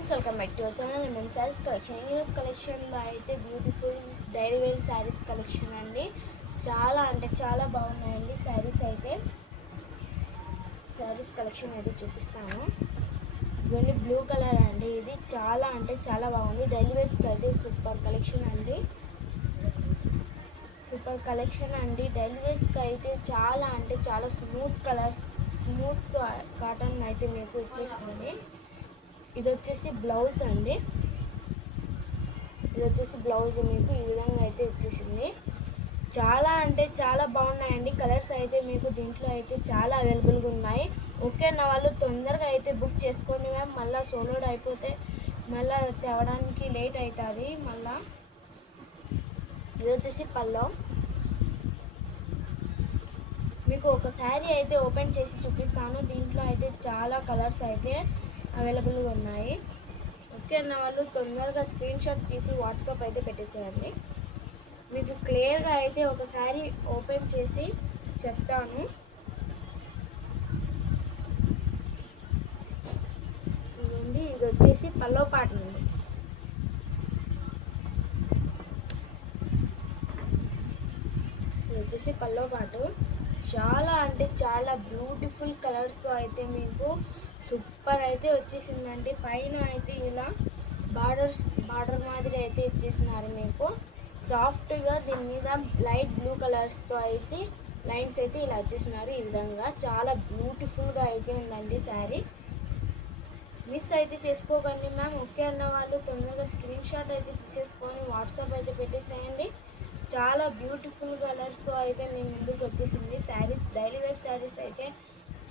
Friends, welcome back to our channel. మేము saris collection ఈరోజు కలెక్షన్లో అయితే beautiful daily wear saris collection అండి. చాలా అంటే చాలా బాగున్నాయండి శారీస్ అయితే. శారీస్ కలెక్షన్ అయితే చూపిస్తాను. ఇవన్నీ బ్లూ కలర్ అండి. ఇది చాలా అంటే చాలా బాగుంది. డైలీ వేర్స్కి అయితే సూపర్ కలెక్షన్ అండి. సూపర్ కలెక్షన్ అండి. డైలీ వేర్స్కి అయితే చాలా అంటే చాలా స్మూత్ కలర్స్, స్మూత్ కాటన్ అయితే మీకు ఇచ్చేస్తుంది. ఇది వచ్చేసి బ్లౌజ్ అండి. ఇది వచ్చేసి బ్లౌజ్ మీకు ఈ విధంగా అయితే వచ్చేసింది. చాలా అంటే చాలా బాగున్నాయండి. కలర్స్ అయితే మీకు దీంట్లో అయితే చాలా అవైలబుల్గా ఉన్నాయి. ఓకే అన్న వాళ్ళు తొందరగా అయితే బుక్ చేసుకోండి మ్యామ్. మళ్ళీ సోలోడ్ అయిపోతే మళ్ళీ తేవడానికి లేట్ అవుతుంది మళ్ళీ. ఇది వచ్చేసి పల్లో. మీకు ఒక శారీ అయితే ఓపెన్ చేసి చూపిస్తాను. దీంట్లో అయితే చాలా కలర్స్ అయితే అవైలబుల్గా ఉన్నాయి. ఓకే అన్న వాళ్ళు తొందరగా స్క్రీన్ షాట్ తీసి వాట్సాప్ అయితే పెట్టేసేయండి. మీకు క్లియర్గా అయితే ఒక శారీ ఓపెన్ చేసి చెప్తాను. ఇదండి, ఇది వచ్చేసి పల్లో పాట అండి. ఇది వచ్చేసి పల్లో పాటు. చాలా అంటే చాలా బ్యూటిఫుల్ కలర్స్తో అయితే మీకు సూపర్ అయితే వచ్చేసిందండి. పైన అయితే ఇలా బార్డర్ మాదిరి అయితే ఇచ్చేసినారు మీకు. సాఫ్ట్గా దీని మీద లైట్ బ్లూ కలర్స్తో అయితే లైన్స్ అయితే ఇలా వచ్చేసినారు. ఈ విధంగా చాలా బ్యూటిఫుల్గా అయితే ఉందండి శారీ. మిస్ అయితే చేసుకోకండి మ్యామ్. ఓకే అన్న వాళ్ళు తొందరగా స్క్రీన్ షాట్ అయితే తీసేసుకొని వాట్సాప్ అయితే పెట్టేసేయండి. చాలా బ్యూటిఫుల్ కలర్స్తో అయితే మీ ముందుకు వచ్చేసింది శారీస్. డైలీ వేర్ శారీస్ అయితే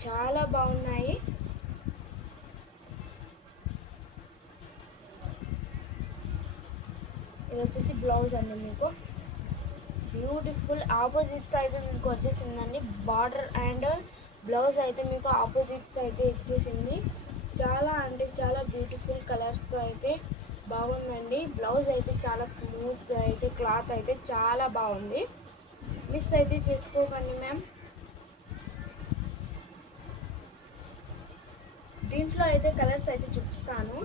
చాలా బాగున్నాయి. ఇది వచ్చేసి బ్లౌజ్ అండి. మీకు బ్యూటిఫుల్ ఆపోజిట్స్ అయితే మీకు వచ్చేసిందండి. బార్డర్ అండ్ బ్లౌజ్ అయితే మీకు ఆపోజిట్స్ అయితే ఇచ్చేసింది. చాలా అంటే చాలా బ్యూటిఫుల్ కలర్స్తో అయితే బాగుందండి. బ్లౌజ్ అయితే చాలా స్మూత్గా అయితే క్లాత్ అయితే చాలా బాగుంది. మిస్ అయితే చేసుకోకండి మ్యామ్. దీంట్లో అయితే కలర్స్ అయితే చూపిస్తాను.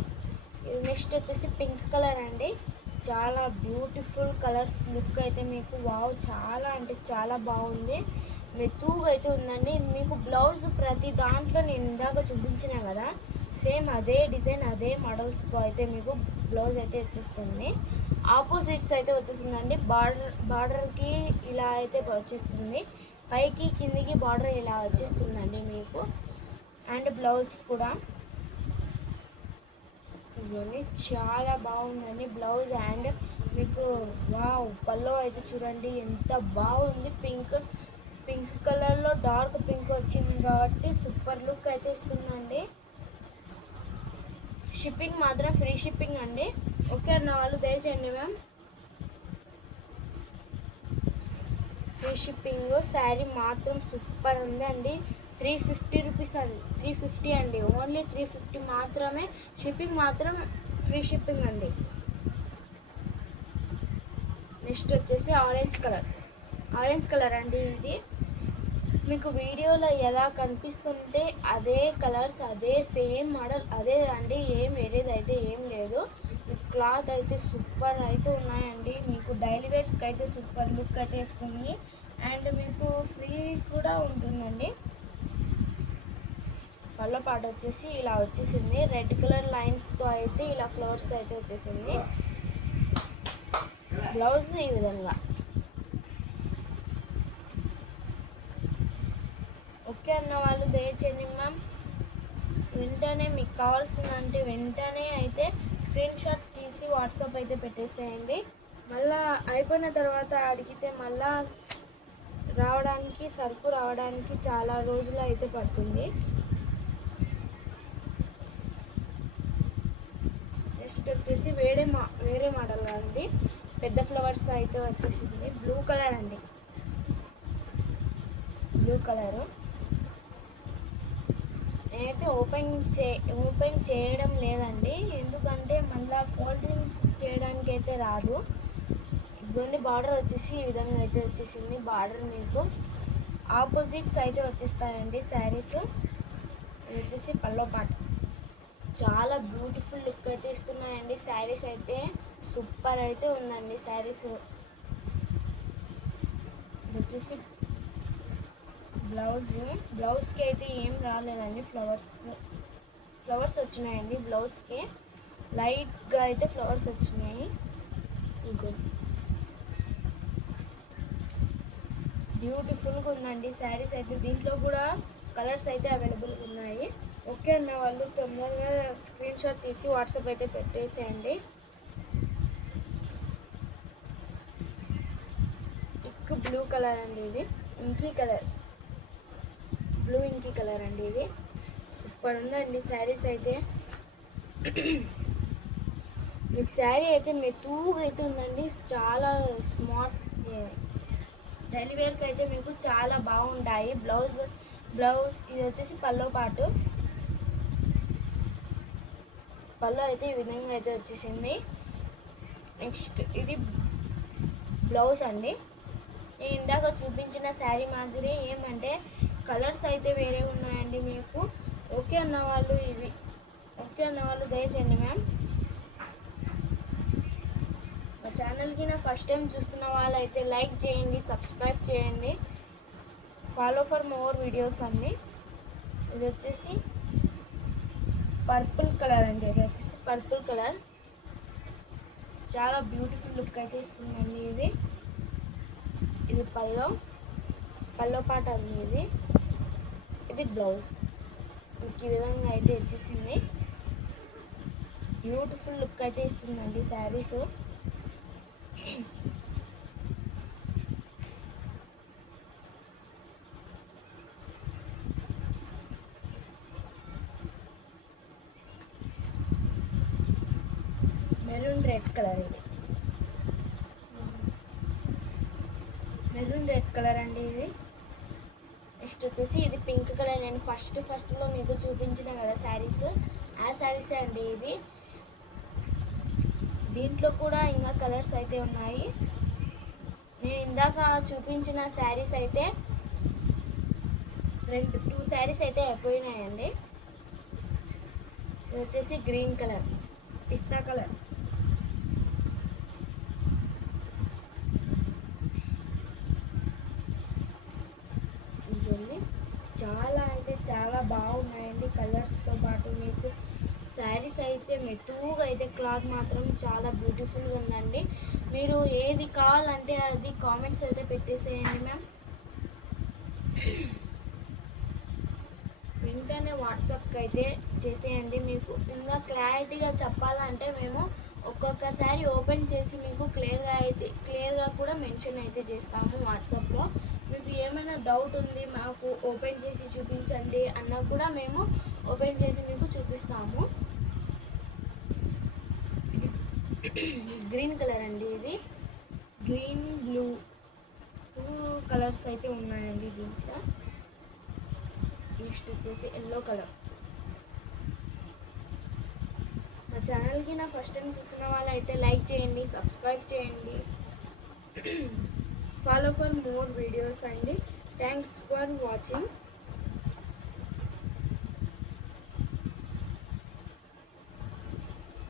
ఇది నెక్స్ట్ వచ్చేసి పింక్ కలర్ అండి. చాలా బ్యూటిఫుల్ కలర్స్ లుక్ అయితే మీకు వావ్, చాలా అంటే చాలా బాగుంది. మెత్తూగా అయితే ఉందండి. మీకు బ్లౌజ్ ప్రతి దాంట్లో నేను ఇందాక చూపించిన కదా, సేమ్ అదే డిజైన్ అదే మోడల్స్తో అయితే మీకు బ్లౌజ్ అయితే వచ్చేస్తుంది. ఆపోజిట్స్ అయితే వచ్చేస్తుందండి. బార్డర్కి ఇలా అయితే వచ్చేస్తుంది. పైకి కిందికి బార్డర్ ఇలా వచ్చేస్తుందండి మీకు. అండ్ బ్లౌజ్ కూడా ఇవన్నీ చాలా బాగుందండి బ్లౌజ్. అండ్ మీకు వావ్, పల్లో అయితే చూడండి ఎంత బాగుంది. పింక్ కలర్లో డార్క్ పింక్ వచ్చింది కాబట్టి సూపర్ లుక్ అయితే ఇస్తుందండి. షిప్పింగ్ మాత్రం ఫ్రీ షిప్పింగ్ అండి. ఓకే అన్న వాళ్ళు దయచేయండి మ్యామ్. Free shipping. శారీ మాత్రం సూపర్ ఉంది అండి. 350 రూపీస్ అండి. 350 అండి. ఓన్లీ 350 మాత్రమే. షిప్పింగ్ మాత్రం ఫ్రీ షిప్పింగ్ అండి. నెక్స్ట్ వచ్చేసి ఆరెంజ్ కలర్ అండి. ఇది మీకు వీడియోలో ఎలా కనిపిస్తుంటే అదే కలర్స్, అదే సేమ్ మోడల్ అదే అండి. ఏం వేరేది అయితే ఏం లేదు. క్లాత్ అయితే సూపర్ అయితే ఉన్నాయండి. మీకు డైలీ వేర్స్కి అయితే సూపర్ లుక్ అయితే ఇస్తుంది. అండ్ మీకు ఫ్రీ కూడా ఉంటుందండి. పళ్ళ పాట వచ్చేసి ఇలా వచ్చేసింది. రెడ్ కలర్ లైన్స్తో అయితే ఇలా ఫ్లవర్స్తో అయితే వచ్చేసింది. బ్లౌజ్ ఈ విధంగా. ఓకే అన్న వాళ్ళు దయచేయండి మ్యామ్. వెంటనే మీకు కావాల్సిందంటే వెంటనే అయితే స్క్రీన్ షాట్ తీసి వాట్సాప్ అయితే పెట్టేసేయండి. మళ్ళీ అయిపోయిన తర్వాత అడిగితే మళ్ళీ సరుకు రావడానికి చాలా రోజులు అయితే పడుతుంది. నెక్స్ట్ వచ్చేసి వేరే మోడల్ అండి. పెద్ద ఫ్లవర్స్ అయితే వచ్చేసింది. బ్లూ కలర్ అండి. బ్లూ కలరు నేనైతే ఓపెన్ చేయడం లేదండి. ఎందుకంటే మళ్ళీ ఫోల్డింగ్స్ చేయడానికి అయితే రాదు. ఇదిగోండి, బార్డర్ వచ్చేసి ఈ విధంగా అయితే వచ్చేసింది. బార్డర్ మీకు ఆపోజిట్స్ అయితే వచ్చేస్తాయండి శారీస్. ఇది వచ్చేసి పల్లో పాట. చాలా బ్యూటిఫుల్ లుక్ అయితే ఇస్తున్నాయండి. శారీస్ అయితే సూపర్ అయితే ఉందండి. శారీస్ వచ్చేసి బ్లౌజ్కి అయితే ఏం రాలేదండి. ఫ్లవర్స్ వచ్చినాయండి. బ్లౌజ్కి లైట్గా అయితే ఫ్లవర్స్ వచ్చినాయి. ఇంకో బ్యూటిఫుల్గా ఉందండి శారీస్ అయితే. దీంట్లో కూడా కలర్స్ అయితే అవైలబుల్గా ఉన్నాయి. ఓకే అన్న వాళ్ళు తొందరగా స్క్రీన్ షాట్ తీసి వాట్సాప్ అయితే పెట్టేసేయండి. బ్లూ కలర్ అండి, ఇది ఇంకీ కలర్, బ్లూ ఇంకీ కలర్ అండి. ఇది సూపర్ ఉందండి శారీస్ అయితే. మీకు శారీ అయితే మెత్తూగా అయితే ఉందండి. చాలా స్మార్ట్ డైలీ వేర్కి అయితే మీకు చాలా బాగుంటాయి. బ్లౌజ్ ఇది వచ్చేసి పల్లో అయితే ఈ విధంగా అయితే వచ్చేసింది. నెక్స్ట్ ఇది బ్లౌజ్ అండి. నేను ఇందాక చూపించిన శారీ మాదిరి ఏమంటే కలర్స్ అయితే వేరే ఉన్నాయండి మీకు. ఓకే అన్న వాళ్ళు దయచేయండి మ్యామ్. మా ఛానల్కి నా ఫస్ట్ టైం చూస్తున్న వాళ్ళైతే లైక్ చేయండి, సబ్స్క్రైబ్ చేయండి, ఫాలో ఫర్ మోర్ వీడియోస్ అండి. ఇది వచ్చేసి పర్పుల్ కలర్ అండి. పర్పుల్ కలర్ చాలా బ్యూటిఫుల్ లుక్ అయితే ఇస్తుందండి. ఇది పల్లో పాట అండి. ఇది బ్లౌజ్ మీకు ఈ విధంగా అయితే వచ్చేసింది. బ్యూటిఫుల్ లుక్ అయితే ఇస్తుందండి శారీస్. మెరూన్ రెడ్ కలర్, ఇది మెరూన్ రెడ్ కలర్ అండి. ఇది నెక్స్ట్ వచ్చేసి ఇది పింక్ కలర్. నేను ఫస్ట్లో మీకు చూపించిన కదా శారీస్, ఆ శారీసే అండి ఇది. దీంట్లో కూడా ఇంకా కలర్స్ అయితే ఉన్నాయి. నేను ఇందాక చూపించిన శారీస్ అయితే 2 శారీస్ అయితే అయిపోయినాయండి. ఇది వచ్చేసి గ్రీన్ కలర్, పిస్తా కలర్. చాలా బాగున్నాయండి కలర్స్తో పాటు. మీకు శారీస్ అయితే మెత్తగా అయితే క్లాత్ మాత్రం చాలా బ్యూటిఫుల్గా ఉందండి. మీరు ఏది కావాలంటే అది కామెంట్స్ అయితే పెట్టేసేయండి మ్యామ్. వెంటనే వాట్సాప్కి అయితే చేసేయండి. మీకు ఇంకా క్లారిటీగా చెప్పాలంటే మేము ఒక్కొక్కసారి ఓపెన్ చేసి మీకు క్లియర్గా కూడా మెన్షన్ అయితే చేస్తాము వాట్సాప్లో. మీకు ఏమైనా డౌట్ ఉంది మాకు ఓపెన్ చేసి చూపించండి అన్నా కూడా మేము ఓపెన్ చేసి మీకు చూపిస్తాము. గ్రీన్ కలర్ అండి. ఇది గ్రీన్ బ్లూ 2 కలర్స్ అయితే ఉన్నాయండి దీంట్లో. నెక్స్ట్ వచ్చేసి ఎల్లో కలర్. మా ఛానల్కి నా ఫస్ట్ టైం చూస్తున్న వాళ్ళు అయితే లైక్ చేయండి, సబ్స్క్రైబ్ చేయండి, ఫాలో ఫర్ మోర్ వీడియోస్ అండి. Thanks for watching.